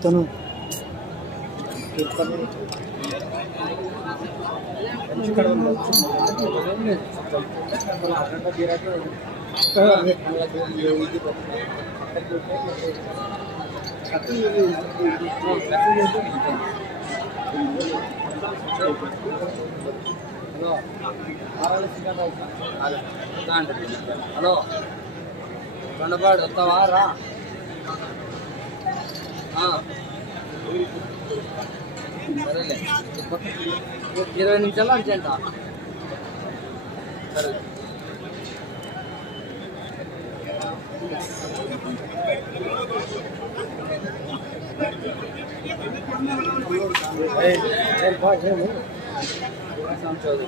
ఉత్తను hello Kondapadu వస్తావా రా ఆ. సరేలే ఇరవై నిమిషాలు అర్జెంట సరే చదువు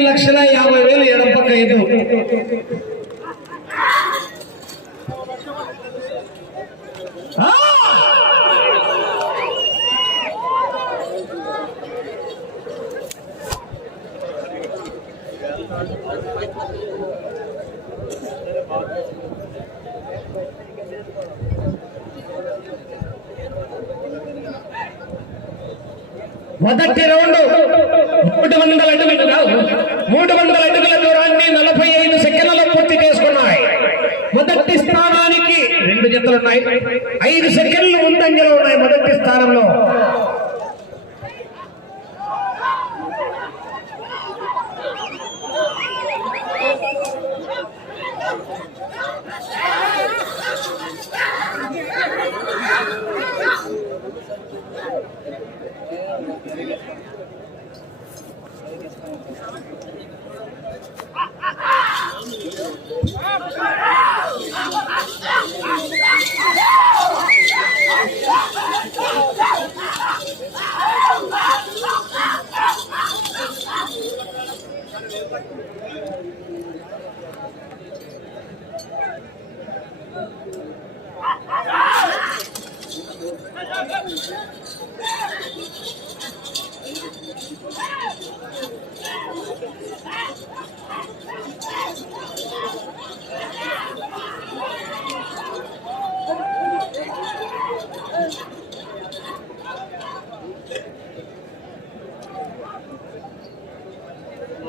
పదహైదు లక్షల యాభై వేలు ఎడం పక్క ఐదు మొదటి రౌండ్ ఒకటి వందల అడుగులు కాదు మూడు వందల అడుగుల దూరాన్ని నలభై ఐదు సెకండ్లలో పూర్తి చేసుకున్నాయి. మొదటి స్థానానికి రెండు జతలు ఉన్నాయి. ఐదు సెకండ్లు ముందంజలో ఉన్నాయి మొదటి స్థానంలో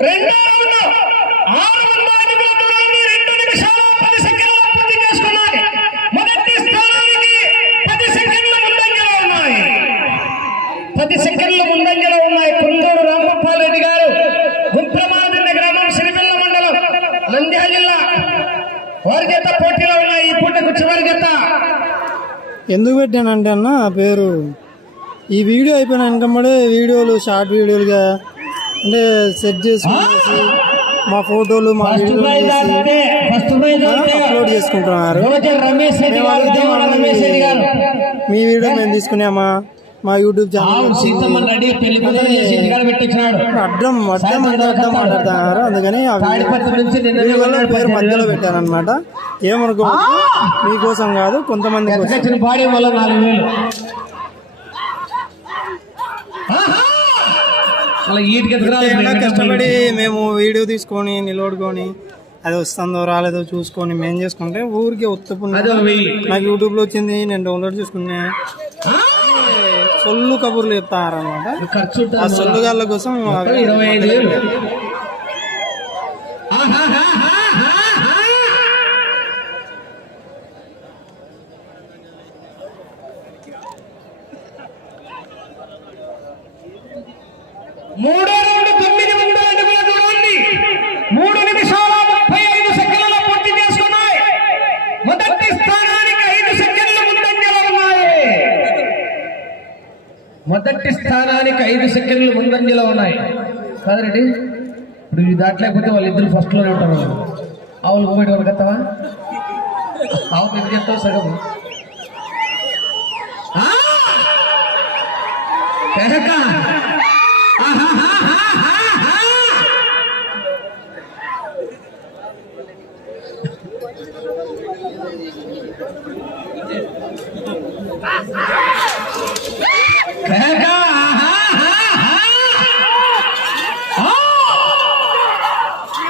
రెండో రౌండ్ ఆరు వందల అడుగుల దూరాన్ని రెండు నిమిషాల పది సెకండ్ల పూర్తి చేసుకున్నాయి మొదటి స్థానానికి పది సెకండ్ల ముందంజలో ఉన్నాయి పది సెకండ్ల ముందంజలో ఉన్నాయి కుందూరు రామగోపాల్ రెడ్డి గారు గుంప్రమాదిన్న గ్రామం సిరిపిల్ల మండలం నంద్యాల జిల్లా వారి చేత పోటీలో ఉన్నాయి ఈ పూటకు చివరి జత ఎందుకు పెట్టానంటే అన్న పేరు. ఈ వీడియో అయిపోయిన వెనకమ్మడే వీడియోలు షార్ట్ వీడియోలుగా అంటే సెట్ చేసుకునేసి మా ఫోటోలు మా వీడియోలు అప్లోడ్ చేసుకుంటున్నారు. మేము అడిగితే మీ వీడియో మేము తీసుకున్నామా మా యూట్యూబ్ ఛానల్ అడ్డం అడ్డం అంటే అడ్డం మాట్లాడుతున్నారు అందుకని పేరు మధ్యలో పెట్టాను అనమాట ఏమనుకోవచ్చు మీకోసం కాదు కొంతమంది కష్టపడి మేము వీడియో తీసుకొని నిలబడుకొని అది వస్తుందో రాలేదో చూసుకొని మేము చేసుకుంటే ఊరికి వెయ్యి. నాకు యూట్యూబ్లో వచ్చింది నేను డౌన్లోడ్ చేసుకున్నా. ఆ! సొల్లు కబుర్లు చెప్తారనమాట ఆ సొల్లుగాళ్ళ కోసం! మూడో రౌండ్ తొమ్మిది వందల అడుగుల దూరాన్ని మూడు నిమిషాల ముప్పై ఐదు సెకండ్ల పూర్తి చేసుకున్నాయి మొదటి స్థానానికి ఐదు సెకండ్లు ముందంజలో ఉన్నాయి మొదటి స్థానానికి ఐదు సెకండ్లు ముందంజలో ఉన్నాయి. కాదండి ఇప్పుడు ఇది దాటలేకపోతే వాళ్ళిద్దరు ఫస్ట్లోనే ఉంటారు ఆవులు మూమెంట్ వరకు వస్తావా ఆవు పెద్ద చెప్తావు సగం? ఆ!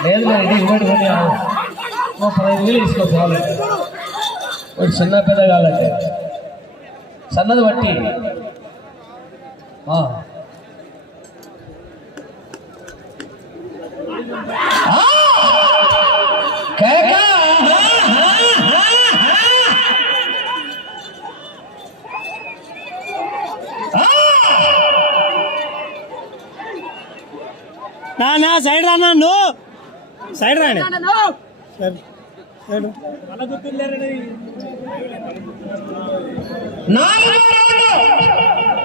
లేదు లేదు ఇంకోటి కొన్ని పదహైదు వేలు తీసుకో చాలు. ఒకటి చిన్న పెద్ద కావాలంటే. సన్నది బట్టి నా సైడ్ అన్నా నువ్వు. సైడ్ రాండి నాలుగో రౌండ్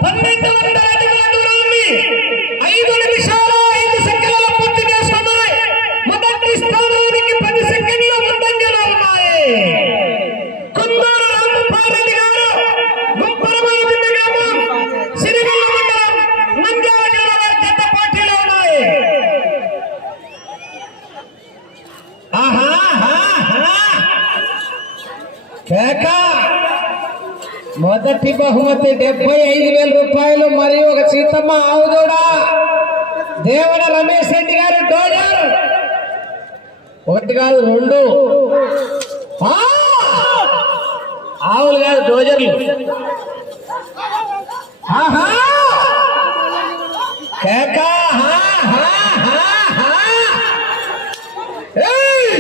పన్నెండు వందల అడుగుల దూరాన్ని బహుమతి డెబ్బై ఐదు వేల రూపాయలు మరియు ఒక సీతమ్మ ఆవుదోడ. దేవన రమేష్ రెడ్డి గారు డోజర్ ఒకటి కాదు రెండు. ఆవులు కాదు డోజర్లు. ఆహా కేక హా, హా, హా, హా. ఏయ్!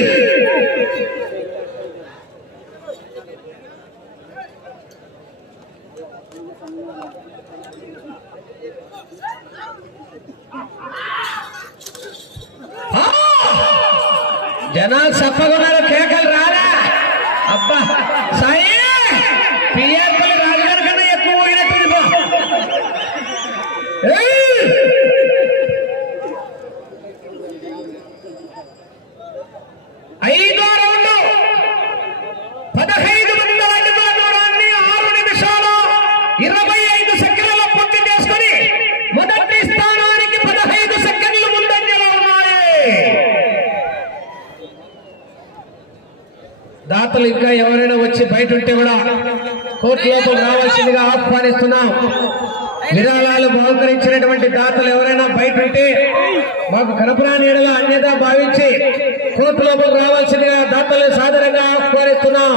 జనాలు చెప్పకున్నారు కేకలు రారా అబ్బా సాయి పిఎంపల్లి రాజుగారి కన్నా ఎక్కువ పోయినట్టుంది బా. ఏయ్! ఐదో రౌండ్ పదహైదు వందల అడుగుల దూరాన్ని ఆరు నిమిషాలు ఇరవై ఐదు సెకండ్ల పూర్తి చేసుకొని మొదటి స్థానానికి పదహైదు సెకండ్లు ముందంజలో ఉన్నాయి దాతలు ఇంకా ఎవరైనా వచ్చి బయట ఉంటే కూడా కోర్టు లోపల రావాల్సిందిగా ఆహ్వానిస్తున్నాం. విరాళాలు బహుకరించినటువంటి దాతలు ఎవరైనా బయట ఉంటే మాకు కనపరాని అన్యత భావించి కోర్టు లోపల రావాల్సిందిగా దాతలు సాధారణంగా ఆహ్వానిస్తున్నాం.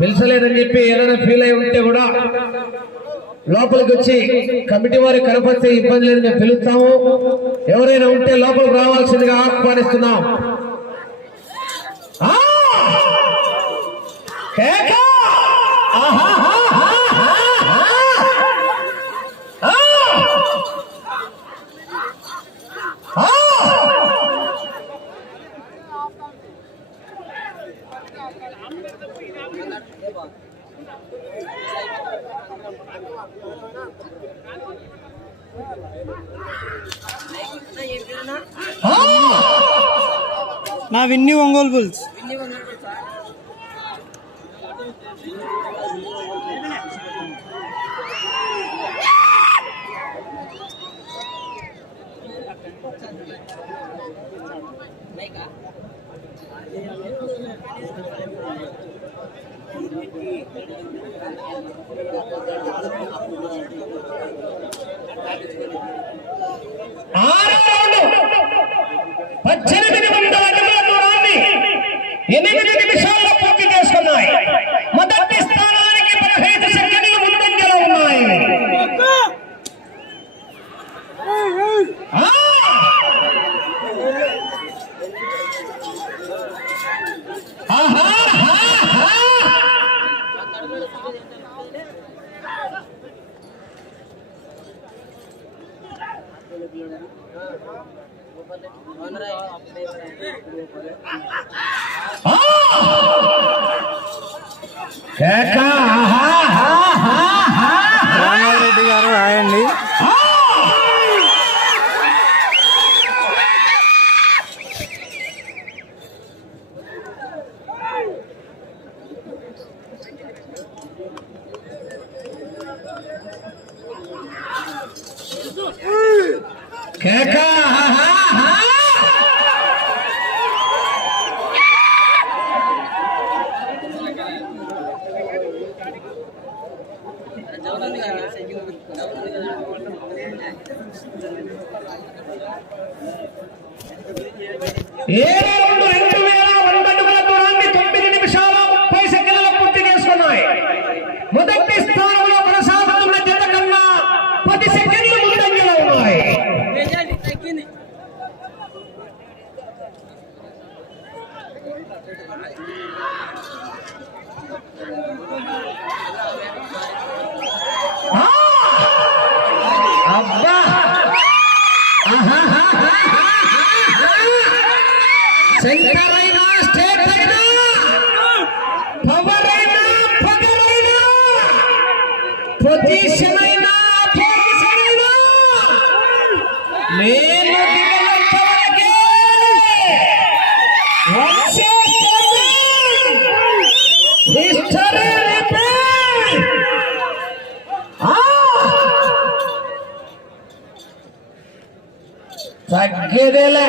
పిలిచలేదని చెప్పి ఏదైనా ఫీల్ అయి ఉంటే కూడా లోపలికి వచ్చి కమిటీ వారికి కనపరిచే ఇబ్బంది లేదు మేము పిలుస్తాము. ఎవరైనా ఉంటే లోపలికి రావాల్సిందిగా ఆహ్వానిస్తున్నాం. నా విన్ని ఒంగోలు బుల్స్ ఆరో రౌండ్ పద్దెనిమిది వందల అడుగుల దూరాన్ని ఎనిమిది నిమిషాల్లో పూర్తి చేసుకున్నాయి మొదటి స్థానానికి పదహైదు సెకండ్లు ముందంజలో ఉన్నాయి ఆ! ఆహా! ఆహా! ఆ! కేక! ఆహా! ఆహా! ఆహా! రామారెడ్డి గారు రాయండి ఆ! కేక! ఆహా! ఆహా! ఏడు రెండు రెండు వేల వంద అడుగుల దూరాన్ని తొమ్మిది నిమిషాల ముప్పై సెకండ్ల పూర్తి చేసుకున్నాయి మొదటి స్థానంలో కొనసాగుతున్న జత కన్నా పది సెకండ్లు ముందంజలో ఉన్నాయి తగ్గింది ఆ! అబ్బా సెంటర్ స్టేట్ అయినా పవర్ అయినా పొజిషన్ అయినా పొజిషన్ అయినా నేను తగ్గేదేలే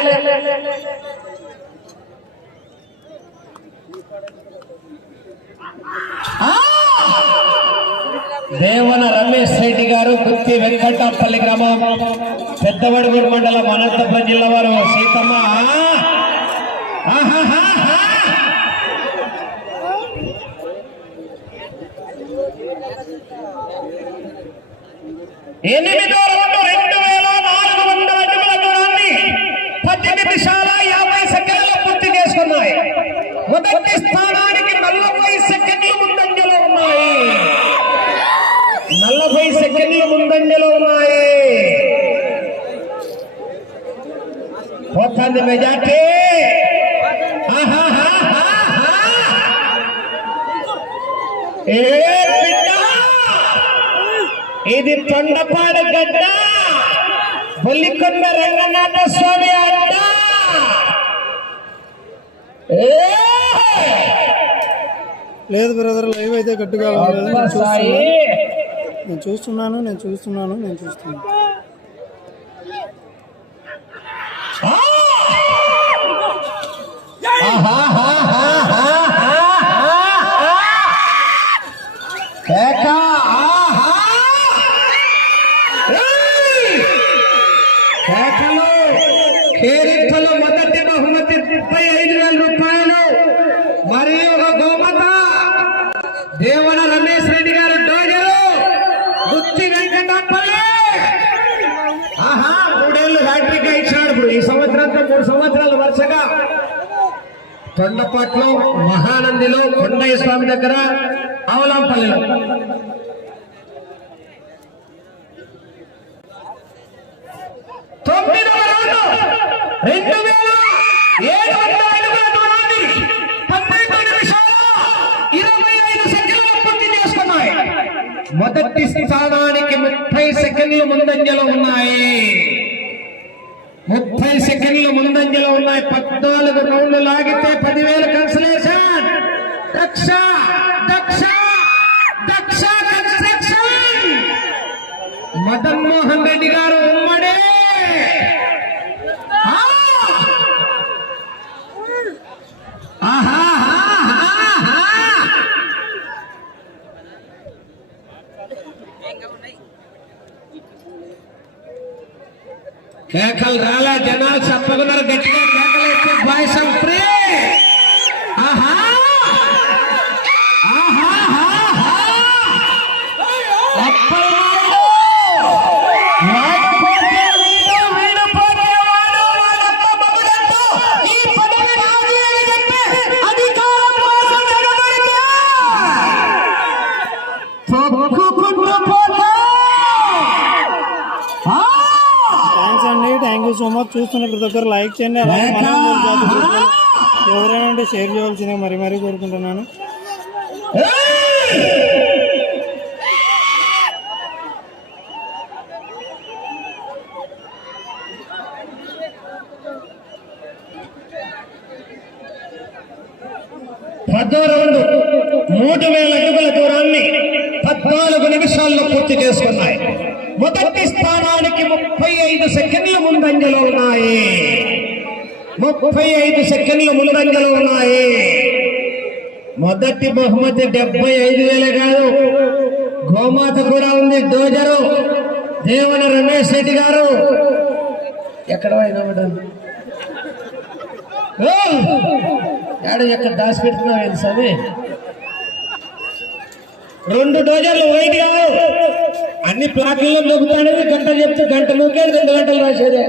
ఆ! దేవన రమేష్ రెడ్డి గారు గుత్తి వెంకటాపల్లి గ్రామం పెద్దవడుగురు మండలం అనంతపురం జిల్లా వారు సీతమ్మ ఆహాహాహా! ఎనిమిదో రౌండ్ రెండు వేల నాలుగు వందల అడుగుల దూరాన్ని పది నిమిషాల యాభై సెకండ్లు పూర్తి చేసుకున్నాయి మొదటి స్థానానికి నలభై సెకండ్లు ముందంజలో ఉన్నాయి నలభై సెకండ్లు ముందంజలో ఉన్నాయి పోతుంది మెజార్టీ ఇది తొండపాడు గడ్డ. బొల్లికొండ రంగనాథ స్వామి అడ్డ! లేదు బ్రదర్ లైవ్ అయితే గట్టిగా నేను చూస్తున్నాను. నేను చూస్తున్నాను. నేను చూస్తున్నాను నేను చూస్తున్నాను ఆ! ఆహాహాహాహాహా! కేక! ఆహా! ఏయ్! కేకలు కేరింతలు మొదటి బహుమతి ముప్పై ఐదు వేల రూపాయలు మరియు ఒక గోమత దేవన రమేష్ రెడ్డి గారు డోజరు గుత్తి వెంకటప్పల్లి ఆహా మూడేళ్ళు హ్యాట్రిక్ ఇచ్చాడు ఇప్పుడు ఈ సంవత్సరంతో మూడు సంవత్సరాలు వరుసగా కొండపాట్లో మహానందిలో కొండయ్య స్వామి దగ్గర అవలాంపల్లిలో తొమ్మిదవ రౌండ్ రెండు వేల ఏడు వందల అడుగుల దూరాన్ని పన్నెండు నిమిషాల ఇరవై ఐదు సెకండ్ల పూర్తి చేస్తున్నాయి మొదటి స్థానానికి ముప్పై సెకండ్లు ముందంజలో ఉన్నాయి. ముప్పై ముందంజలో ఉన్నాయి. పద్నాలుగు రౌండ్లు లాగితే పదివేల కన్సలేషన్ దక్ష దక్ష దక్ష కన్స్ట్రక్షన్ మదన్ మోహన్ రెడ్డి గారు కేకలు రాలా జనాలు చెప్పకున్నారు గట్టిగా కేకలు ఎత్తే బాయ్స్ చూస్తున్న ప్రతి ఒక్కరు లైక్ చేయండి అలాగే మన ఊరు జాతి గ్రూప్లో ఎవరైనా ఉంటే షేర్ చేయాల్సిందే మరి మరీ కోరుకుంటున్నాను. పదో రౌండ్ మూడు వేల అడుగుల దూరాన్ని పద్నాలుగు నిమిషాల్లో పూర్తి చేసుకున్నాయి. మొదటి స్థానానికి ముప్పై ఐదు సెకండ్ల ముందంజలో ఉన్నాయి. ముప్పై ఐదు సెకండ్ల ముందంజలో ఉన్నాయి. మొదటి బహుమతి డెబ్బై ఐదు వేలే కాదు. గోమాత కూడా ఉంది డోజరు దేవన రమేష్ రెడ్డి గారు. ఎక్కడ పోయినా మేడం ఎక్కడ దాచి పెడుతున్నావు స్వామి రెండు డోజర్లు వైట్ కావు. అన్ని ప్లాట్లలో నొక్కుతాడేది గంట చెప్తే గంట నొక్కేది రెండు గంటలు రాసేదే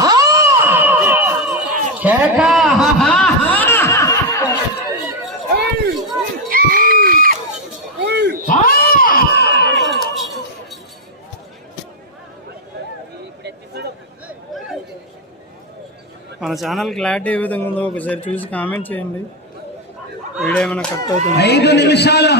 ఆ! కేక! హా, హా, హా! ఆ! మన ఛానల్ క్లారిటీ ఏ విధంగా ఉందో ఒకసారి చూసి కామెంట్ చేయండి. వీడియో ఏమైనా కట్ అవుతుంది? ఐదు నిమిషాలు!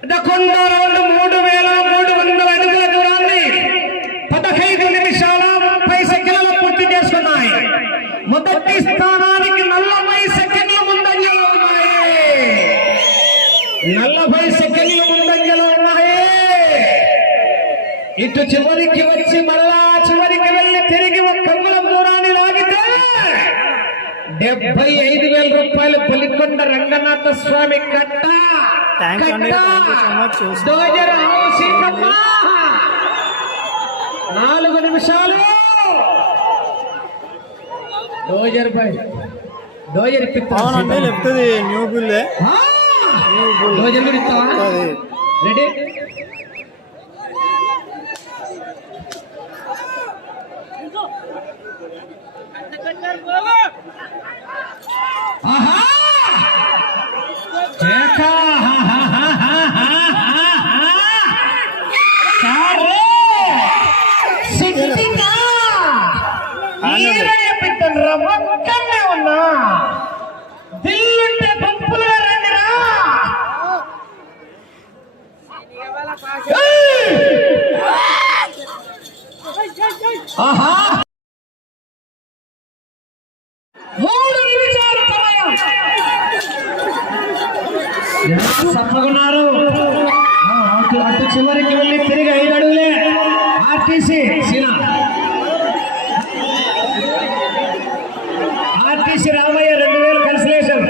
పదకొండో రౌండ్ మూడు వేల మూడు వందల అడుగుల దూరాన్ని పదహైదు నిమిషాల ముప్పై సెకండ్లు పూర్తి చేసుకున్నాయి మొదటి స్థానానికి నలభై సెకండ్లు ముందంజలో ఉన్నాయి నలభై సెకండ్లు ముందంజలో ఉన్నాయి ఇటు చివరికి వచ్చి మరలా చివరికి వెళ్ళి తిరిగి ఒక కమ్ముల దూరాన్ని లాగితే డెబ్బై ఐదు వేల రూపాయలు పొలికొండ రంగనాథ స్వామి కట్ట. నాలుగు నిమిషాలు. డోజర్ పై డోజర్ ఇప్పిస్తా అవునండి లేకపోతే న్యూ బిల్లే! డోజర్ కూడా ఇస్తావా? అది. Ready? RTC Seena RTC Ramayya రెండు వేలు కన్సలేషన్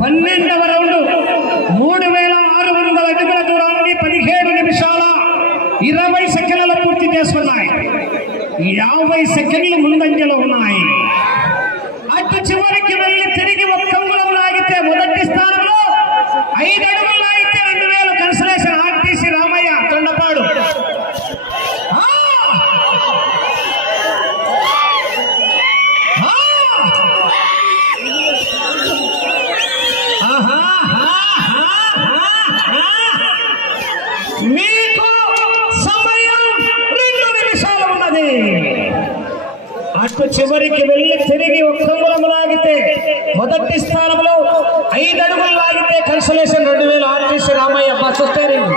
పన్నెండవ రౌండ్ మూడు వేల ఆరు వందల అడుగుల దూరాన్ని పదిహేడు నిమిషాల ఇరవై సెకండ్లలో పూర్తి చేసుకున్నాయి యాభై సెకండ్లు ముందంజలో ఉన్నాయి అటు చివరికి వెళ్ళి తిరిగి ఒక్క అంగుళం లాగితే మొదటి స్థానంలో ఐదు అడుగులు లాగితే రెండు వేలు కన్సలేషన్ ఆర్టీసీ రామయ్య తొండపాడు ఆ! ఆ! ఆహా! ఆహా! ఆహా! మీకు సమయం రెండు నిమిషాలు ఉన్నది అటు చివరికి వెళ్ళి తిరిగి ఒక్క అంగుళం లాగితే మొదటి స్థానంలో ఐదు అడుగులు లాగితే కన్సలేషన్ రెండు వేలు. ఆర్టీసీ రామయ్య బస్ వస్తారండి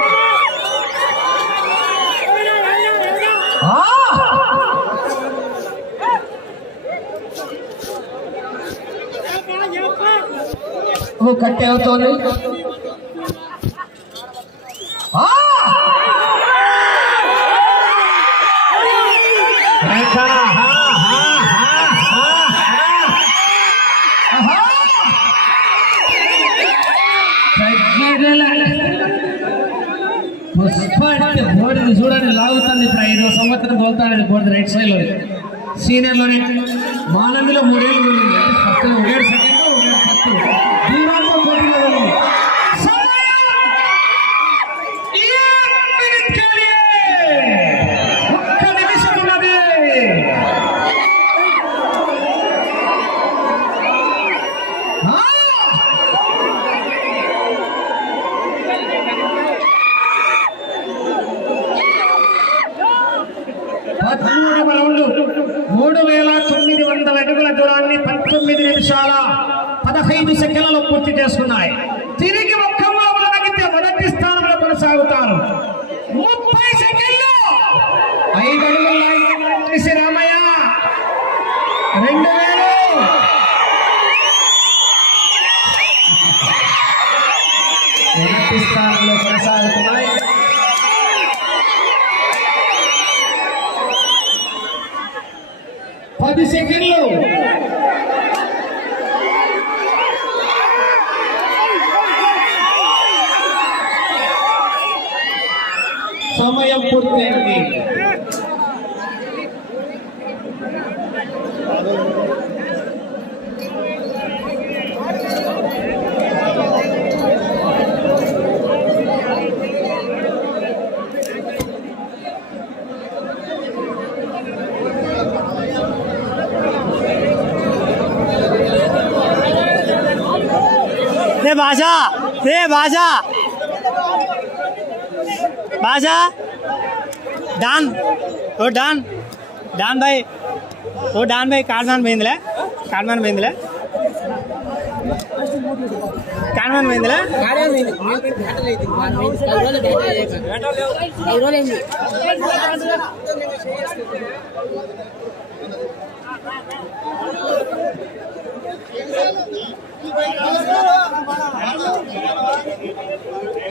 కట్టే అవుతోంది. లాగుతుంది ఇప్పుడు ఐదో సంవత్సరం తోలుతాడని కోరుతుంది రైట్ సైడ్లో సీనియర్లోనే మానందిలో మూడేళ్ళు ఫస్ట్ ఒకేడు సెకండ్ ఒకేడు ఫస్ట్ చేసుకున్నాయి తిరిగి ఒక్క మామూలు తగ్గితే మొదటి స్థానంలో కొనసాగుతారు ముప్పై సెకండ్లు ఐదు అడుగుల లైన్ శ్రీ రామయ్య రెండు వేలు మొదటి స్థానంలో కొనసాగుతున్నాయి పది సెకండ్లు సమయం పూర్తయింది రే భాషా. రే భాషా? భాషా? డాన్. ఓ డాన్. డాన్ భాయ్. ఓ డాన్ భాయ్ కాడ్మాన్ పోయిందిలే. కాడ్మాన్ పోయిందిలే. కాడ్మాన్ పోయిందిలే.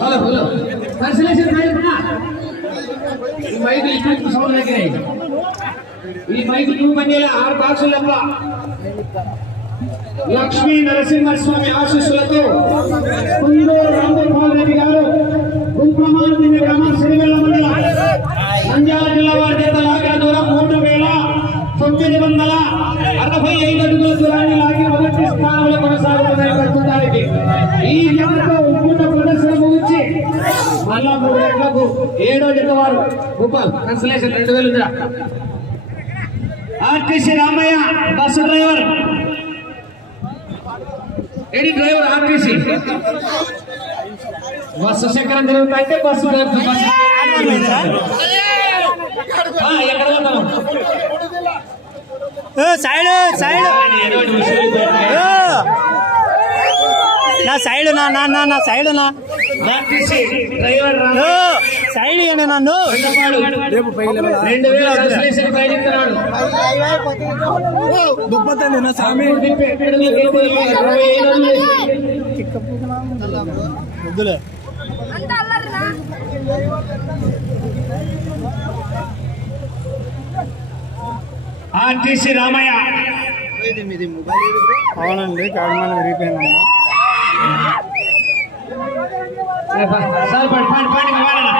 Hello hello. కన్సలేషన్ నాయకుడా ఈ మైకులు ఇటు సౌండ్ దగ్గరే ఈ మైకులు టూ పనిచేయాలి ఆరు బాక్సులు తప్ప. లక్ష్మీ నరసింహస్వామి ఆశీస్సులతో కుందూరు రామగోపాల్ రెడ్డి గారు కుంకుమానది గ్రామం సిరివెల్ల మండలం నంద్యాల జిల్లా వారి చేత లాగిన దూరం మూడు వేల తొమ్మిది వందల అరవై ఐదు అడుగుల దూరాన్ని లాగి మొదటి స్థానంలో కొనసాగుతున్నాయి ప్రస్తుతానికి ఈ జతతో ఉమ్మూట ప్రదర్శన ముగించి మళ్ళా మూడు గంటలకు ఏడో వారు. గోపాల్ కన్సలేషన్ రెండు వేలు ఉందిరా ఆర్టీసీ రామయ్య బస్సు డ్రైవర్ ఏడి డ్రైవర్ ఆర్టీసీ? బస్సు చక్రం తిరుగుతుంటే బస్సు డ్రైవర్ ఎక్కడ పోతావు? ఓ సైడ్ సైడ్ ఏదో ఒకటి విషయం చెప్పు. ఓ నా సైడ్ నా నా నా నా సైడ్ నా. సైడ్ ఇవ్వండి నన్ను. దుప్పతండి నా స్వామి. వద్దులే. ఆర్టీసీ రామయ్య. అవునండి కాడమాన విరిగిపోయిందమ్మా சார் பாயிண்ட் பாயிண்ட் பாயிண்ட் வேணும்